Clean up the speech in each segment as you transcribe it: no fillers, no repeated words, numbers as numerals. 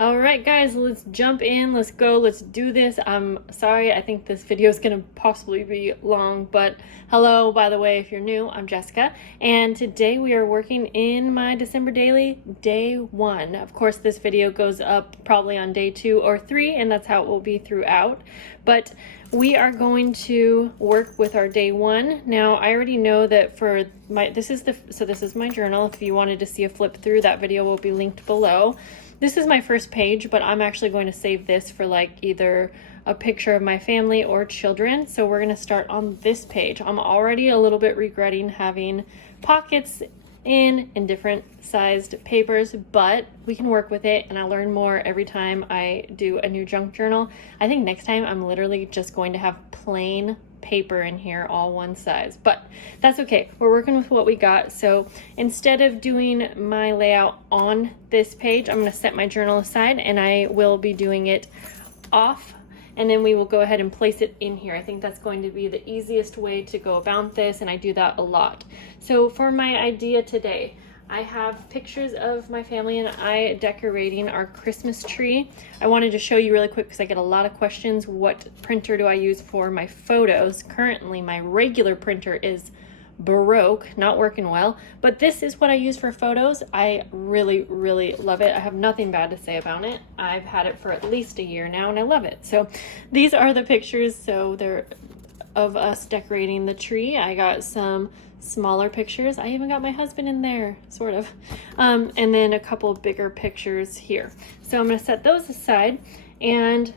All right, guys, let's jump in. Let's go. Let's do this. I'm sorry. I think this video is going to possibly be long, but hello, by the way, if you're new, I'm Jessica, and today we are working in my December daily, day 1. Of course, this video goes up probably on day 2 or 3, and that's how it will be throughout, but we are going to work with our day 1. Now, I already know that for this is my journal. If you wanted to see a flip through, that video will be linked below. This is my first page, but I'm actually going to save this for like either a picture of my family or children. So we're going to start on this page. I'm already a little bit regretting having pockets in different sized papers, but we can work with it, and I learn more every time I do a new junk journal. I think next time I'm literally just going to have plain paper in here, all one size, but that's okay. We're working with what we got. So instead of doing my layout on this page, I'm going to set my journal aside and I will be doing it off, and then we will go ahead and place it in here. I think that's going to be the easiest way to go about this, and I do that a lot. So for my idea today, I have pictures of my family and I decorating our Christmas tree. I wanted to show you really quick because I get a lot of questions. What printer do I use for my photos? Currently, my regular printer is Baroque, not working well, but this is what I use for photos. I really, really love it. I have nothing bad to say about it. I've had it for at least a year now and I love it. So these are the pictures. So they're of us decorating the tree. I got some smaller pictures. I even got my husband in there, sort of. And then a couple bigger pictures here. So I'm going to set those aside, and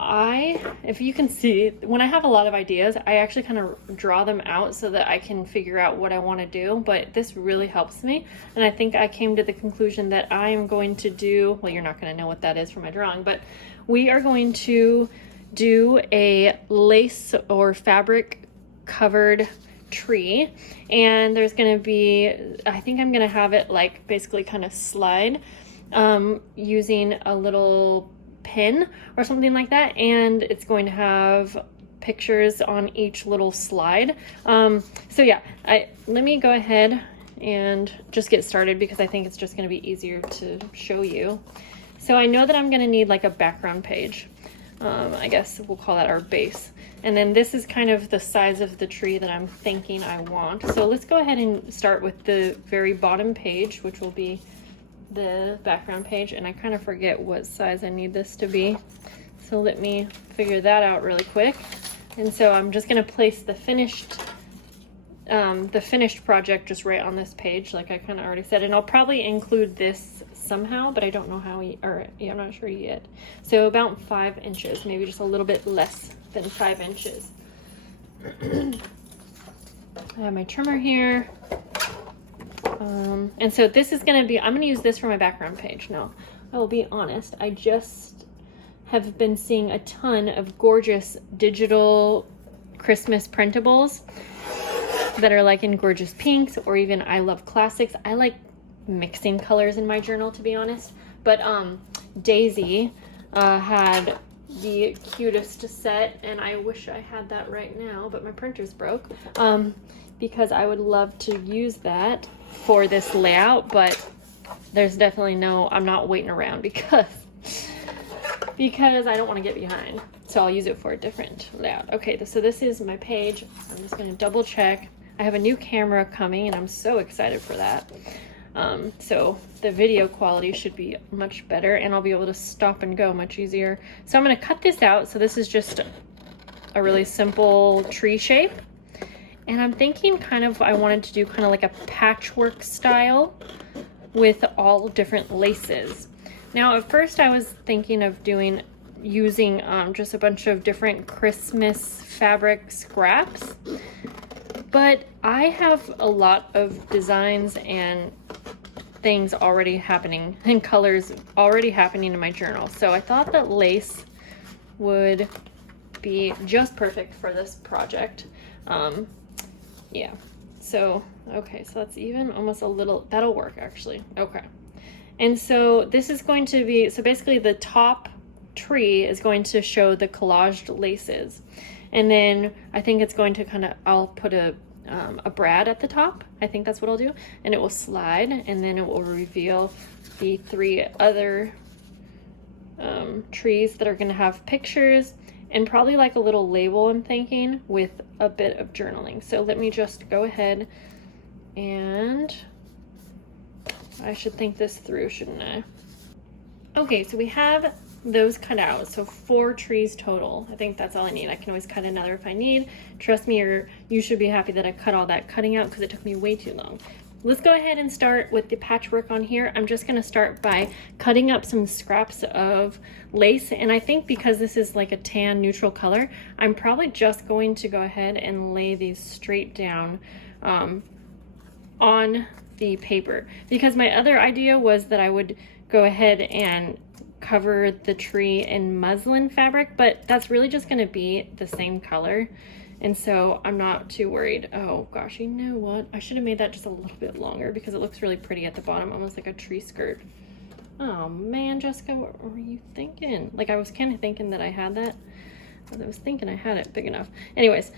if you can see, when I have a lot of ideas, I actually kind of draw them out so that I can figure out what I want to do, but this really helps me. And I think I came to the conclusion that I am going to do, well, you're not going to know what that is from my drawing, but we are going to do a lace or fabric covered tree, and there's going to be, I think I'm going to have it like basically kind of slide using a little pin or something like that, and it's going to have pictures on each little slide. So yeah, let me go ahead and just get started because I think it's just going to be easier to show you. So I know that I'm going to need like a background page. I guess we'll call that our base. And then this is kind of the size of the tree that I'm thinking I want. So let's go ahead and start with the very bottom page, which will be the background page. And I kind of forget what size I need this to be. So let me figure that out really quick. And so I'm just going to place the finished project just right on this page, like I kind of already said. And I'll probably include this somehow, but I don't know how, I'm not sure yet. So about 5 inches, maybe just a little bit less than 5 inches. I have my trimmer here. And so this is going to be, I'm going to use this for my background page. Now, I will be honest, I just have been seeing a ton of gorgeous digital Christmas printables that are like in gorgeous pinks, or even I love classics. I like mixing colors in my journal, to be honest, but Daisy had the cutest set, and I wish I had that right now, but my printer's broke, because I would love to use that for this layout, but there's definitely I'm not waiting around because I don't want to get behind, so I'll use it for a different layout. Okay, so this is my page. I'm just going to double check. I have a new camera coming and I'm so excited for that. So the video quality should be much better, and I'll be able to stop and go much easier. So I'm going to cut this out. So this is just a really simple tree shape. And I'm thinking I wanted to do kind of like a patchwork style with all different laces. Now, at first I was thinking of using just a bunch of different Christmas fabric scraps, but I have a lot of designs and things already happening and colors already happening in my journal. So I thought that lace would be just perfect for this project. Yeah, so, okay, so that's even almost a little, that'll work actually. Okay. And so this is going to be, so basically the top tree is going to show the collaged laces. And then I think it's going to I'll put a brad at the top. I think that's what I'll do. And it will slide, and then it will reveal the 3 other trees that are gonna have pictures and probably like a little label, I'm thinking, with a bit of journaling. So let me just go ahead and I should think this through, shouldn't I? Okay, so we have those cut out. So 4 trees total. I think that's all I need. I can always cut another if I need. Trust me, or you should be happy that I cut all that cutting out because it took me way too long. Let's go ahead and start with the patchwork on here. I'm just gonna start by cutting up some scraps of lace. And I think because this is like a tan neutral color, I'm probably just going to go ahead and lay these straight down on the paper. Because my other idea was that I would go ahead and cover the tree in muslin fabric, but that's really just gonna be the same color. And so I'm not too worried. Oh gosh, you know what? I should have made that just a little bit longer because it looks really pretty at the bottom, almost like a tree skirt. Oh man, Jessica, what were you thinking? Like I was kind of thinking that I had that. I was thinking I had it big enough. Anyways,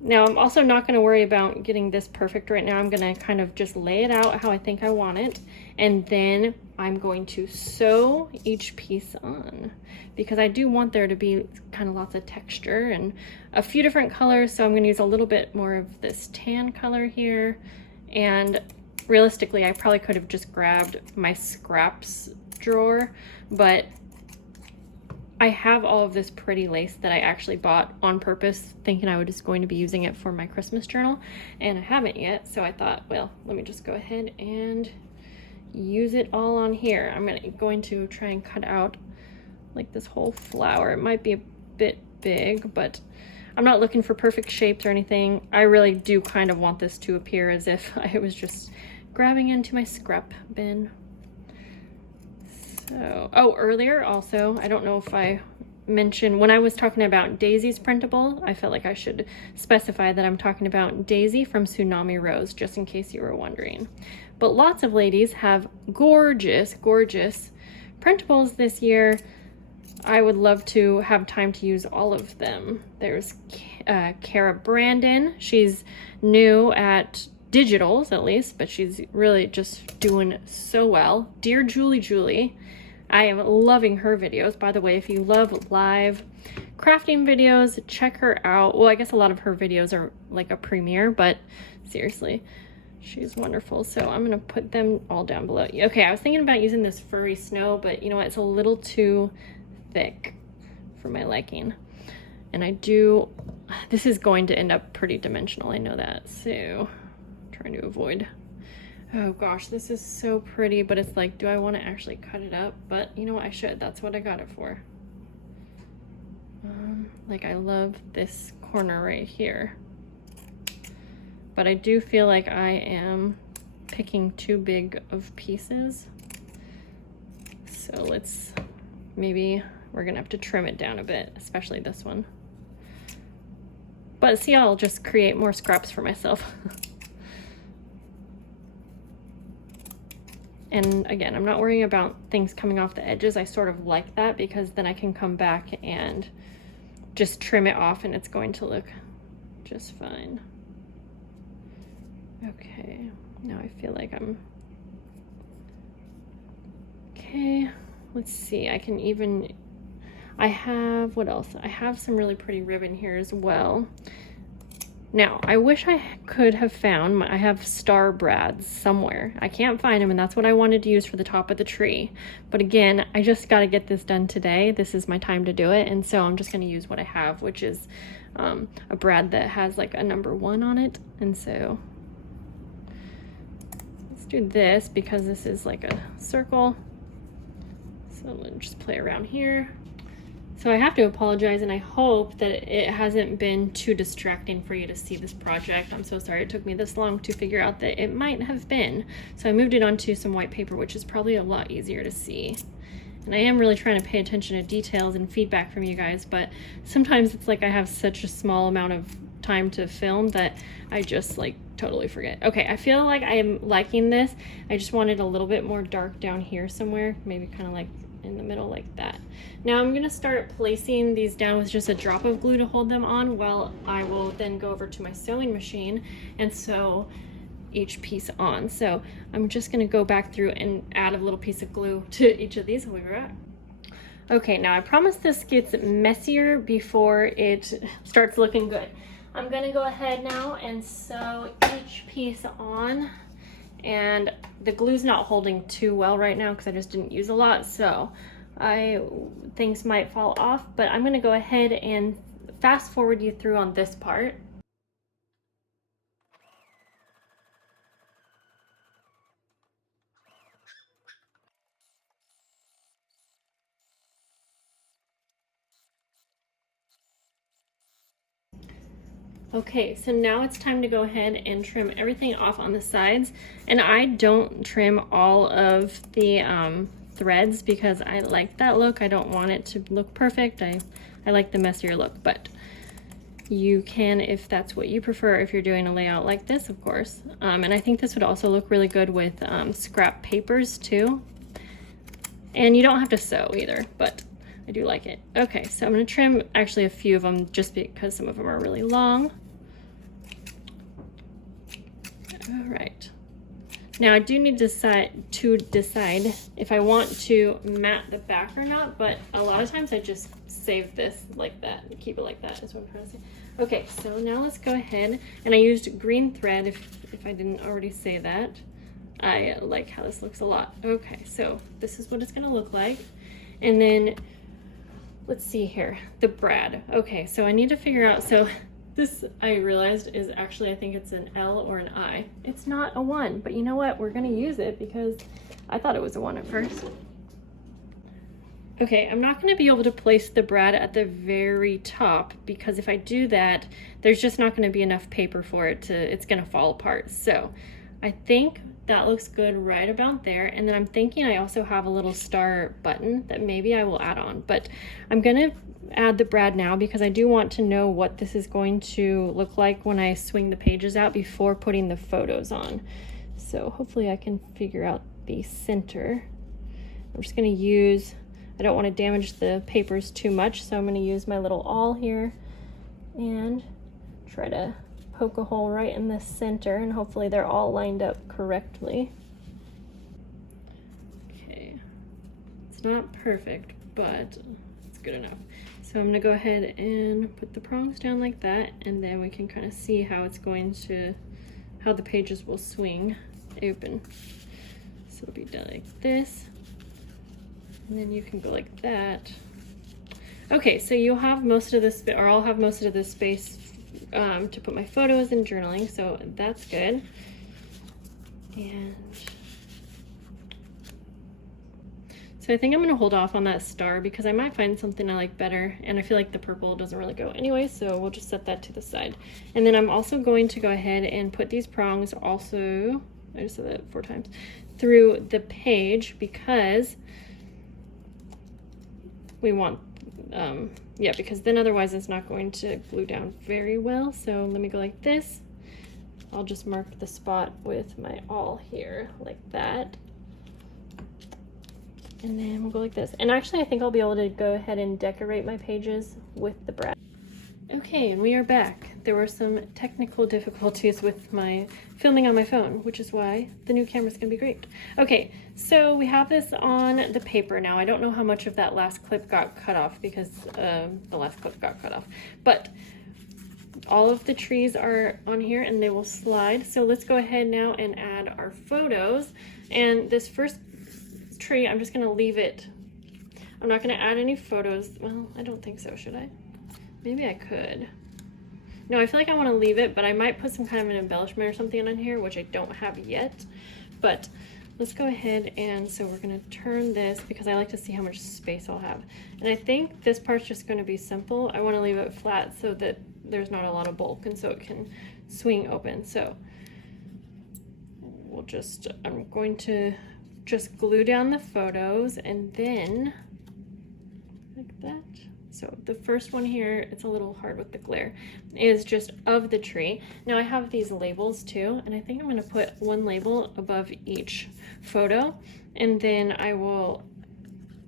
now I'm also not gonna worry about getting this perfect right now. I'm gonna kind of just lay it out how I think I want it. And then I'm going to sew each piece on because I do want there to be kind of lots of texture and a few different colors. So I'm going to use a little bit more of this tan color here. And realistically, I probably could have just grabbed my scraps drawer, but I have all of this pretty lace that I actually bought on purpose, thinking I was just going to be using it for my Christmas journal, and I haven't yet. So I thought, well, let me just go ahead and use it all on here. I'm going to try and cut out like this whole flower. It might be a bit big, but I'm not looking for perfect shapes or anything. I really do kind of want this to appear as if I was just grabbing into my scrap bin. So, oh, earlier also, I don't know if I mentioned, when I was talking about Daisy's printable, I felt like I should specify that I'm talking about Daisy from Tsunami Rose, just in case you were wondering. But lots of ladies have gorgeous, gorgeous printables this year. I would love to have time to use all of them. There's Cara Brandon. She's new at digitals, at least, but she's really just doing so well. Dear Julie. I am loving her videos. By the way, if you love live crafting videos, check her out. Well, I guess a lot of her videos are like a premiere, but seriously, she's wonderful. So I'm gonna put them all down below. Okay, I was thinking about using this furry snow, but you know what? It's a little too thick for my liking. And this is going to end up pretty dimensional, I know that. So I'm trying to avoid. Oh gosh, this is so pretty, but it's like, do I want to actually cut it up? But you know what, I should. That's what I got it for. Like I love this corner right here. But I do feel like I am picking too big of pieces. So maybe we're gonna have to trim it down a bit, especially this one. But see, I'll just create more scraps for myself. And again, I'm not worrying about things coming off the edges. I sort of like that because then I can come back and just trim it off and it's going to look just fine. Okay, now I feel like I'm okay. Let's see, I have, what else? I have some really pretty ribbon here as well. Now, I wish I could have found, I have star brads somewhere. I can't find them, and that's what I wanted to use for the top of the tree. But again, I just got to get this done today. This is my time to do it, and so I'm just going to use what I have, which is a brad that has like a number 1 on it. And so let's do this because this is like a circle. So let's just play around here. So I have to apologize, and I hope that it hasn't been too distracting for you to see this project. I'm so sorry it took me this long to figure out that it might have been. So I moved it onto some white paper, which is probably a lot easier to see. And I am really trying to pay attention to details and feedback from you guys, but sometimes it's like I have such a small amount of time to film that I just like totally forget. Okay, I feel like I am liking this. I just wanted a little bit more dark down here somewhere, maybe kind of like in the middle like that. Now I'm gonna start placing these down with just a drop of glue to hold them on, while I will then go over to my sewing machine and sew each piece on. So I'm just gonna go back through and add a little piece of glue to each of these. Okay, now I promise this gets messier before it starts looking good. I'm gonna go ahead now and sew each piece on, and the glue's not holding too well right now because I just didn't use a lot, so things might fall off, but I'm gonna go ahead and fast forward you through on this part. Okay, so now it's time to go ahead and trim everything off on the sides. And I don't trim all of the threads because I like that look. I don't want it to look perfect. I like the messier look, but you can if that's what you prefer, if you're doing a layout like this, of course. And I think this would also look really good with scrap papers too. And you don't have to sew either, but I do like it. Okay, so I'm gonna trim actually a few of them just because some of them are really long. All right. Now I do need to decide if I want to mat the back or not, but a lot of times I just save this like that and keep it like that is what I'm trying to say. Okay, so now let's go ahead, and I used green thread if I didn't already say that. I like how this looks a lot. Okay, so this is what it's gonna look like. And then let's see here, the brad. Okay, so I need to figure out, so this I realized is actually, I think it's an L or an I. It's not a 1, but you know what? We're gonna use it because I thought it was a 1 at first. Okay, I'm not gonna be able to place the brad at the very top because if I do that, there's just not gonna be enough paper for it to, it's gonna fall apart. So I think that looks good right about there. And then I'm thinking I also have a little star button that maybe I will add on, but I'm gonna add the brad now because I do want to know what this is going to look like when I swing the pages out before putting the photos on. So hopefully I can figure out the center. I'm just gonna use, I don't want to damage the papers too much, so I'm gonna use my little awl here and try to poke a hole right in the center, and hopefully they're all lined up correctly. Okay, it's not perfect, but it's good enough. So I'm gonna go ahead and put the prongs down like that, and then we can kind of see how it's going to, how the pages will swing open. So it'll be done like this, and then you can go like that. Okay, so you'll have most of this, or I'll have most of this space to put my photos and journaling, so that's good. And so I think I'm gonna hold off on that star because I might find something I like better, and I feel like the purple doesn't really go anyway, so we'll just set that to the side. And then I'm also going to go ahead and put these prongs also, I just said that 4 times, through the page because we want, yeah, because then otherwise it's not going to glue down very well. So let me go like this. I'll just mark the spot with my awl here, like that. And then we'll go like this. And actually I think I'll be able to go ahead and decorate my pages with the brad. Okay, and we are back. There were some technical difficulties with my filming on my phone, which is why the new camera is gonna be great. Okay, so we have this on the paper now. I don't know how much of that last clip got cut off because the last clip got cut off, but all of the trees are on here and they will slide. So let's go ahead now and add our photos. And this first tree, I'm just gonna leave it. I'm not gonna add any photos. Well, I don't think so, should I? Maybe I could. No, I feel like I want to leave it, but I might put some kind of an embellishment or something on here, which I don't have yet. But let's go ahead, and so we're going to turn this because I like to see how much space I'll have. And I think this part's just going to be simple. I want to leave it flat so that there's not a lot of bulk and so it can swing open. So we'll just, I'm going to just glue down the photos and then like that. So the first one here, it's a little hard with the glare, is just of the tree. Now I have these labels too, and I think I'm gonna put one label above each photo, and then I will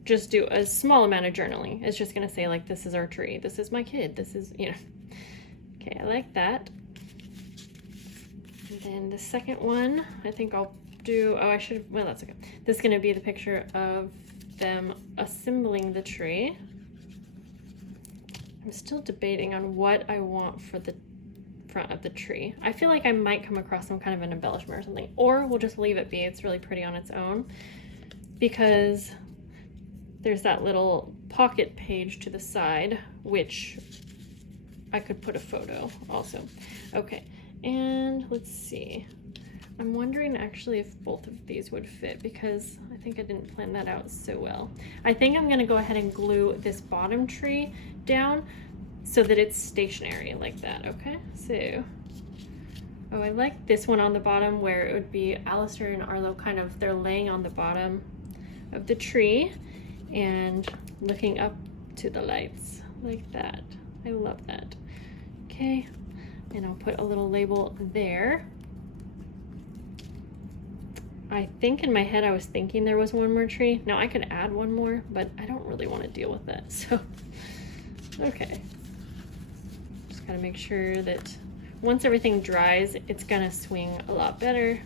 just do a small amount of journaling. It's just gonna say like, this is our tree, this is my kid, this is, you know. Okay, I like that. And then the second one, I think I'll do, oh, I should, well, that's okay. This is gonna be the picture of them assembling the tree. I'm still debating on what I want for the front of the tree. I feel like I might come across some kind of an embellishment or something, or we'll just leave it be. It's really pretty on its own because there's that little pocket page to the side, which I could put a photo also. Okay, and let's see. I'm wondering actually if both of these would fit because I think I didn't plan that out so well. I think I'm gonna go ahead and glue this bottom tree down so that it's stationary like that, okay? So, oh, I like this one on the bottom where it would be Alistair and Arlo kind of, they're laying on the bottom of the tree and looking up to the lights like that. I love that. Okay, and I'll put a little label there. I think in my head I was thinking there was one more tree. Now I could add one more, but I don't really want to deal with that, so okay. Just gotta make sure that once everything dries, it's gonna swing a lot better.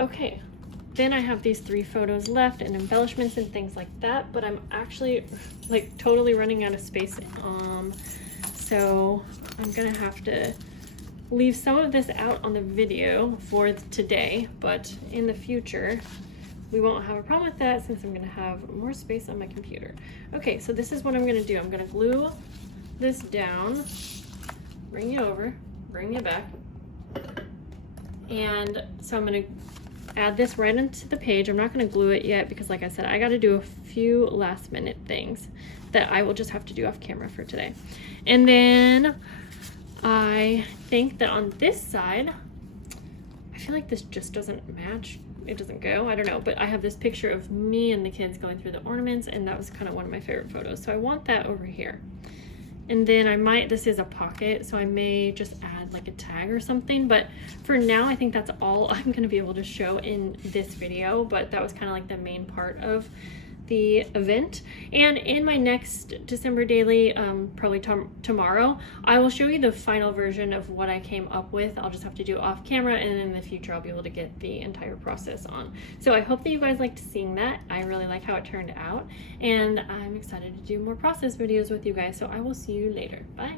Okay, then I have these 3 photos left and embellishments and things like that, but I'm actually like totally running out of space. So I'm gonna have to leave some of this out on the video for today, but in the future we won't have a problem with that since I'm gonna have more space on my computer. Okay, so this is what I'm gonna do. I'm gonna glue this down, bring you over, bring you back, and so I'm gonna add this right into the page. I'm not gonna glue it yet because like I said, I gotta do a few last minute things that I will just have to do off camera for today. And then I think that on this side, I feel like this just doesn't match. It doesn't go, I don't know, but I have this picture of me and the kids going through the ornaments, and that was kind of one of my favorite photos. So I want that over here. And then I might, this is a pocket, so I may just add like a tag or something, but for now I think that's all I'm gonna be able to show in this video, but that was kind of like the main part of the event. And in my next December daily, probably tomorrow, I will show you the final version of what I came up with. I'll just have to do it off camera, and in the future I'll be able to get the entire process on. So I hope that you guys liked seeing that. I really like how it turned out, and I'm excited to do more process videos with you guys. So I will see you later. Bye.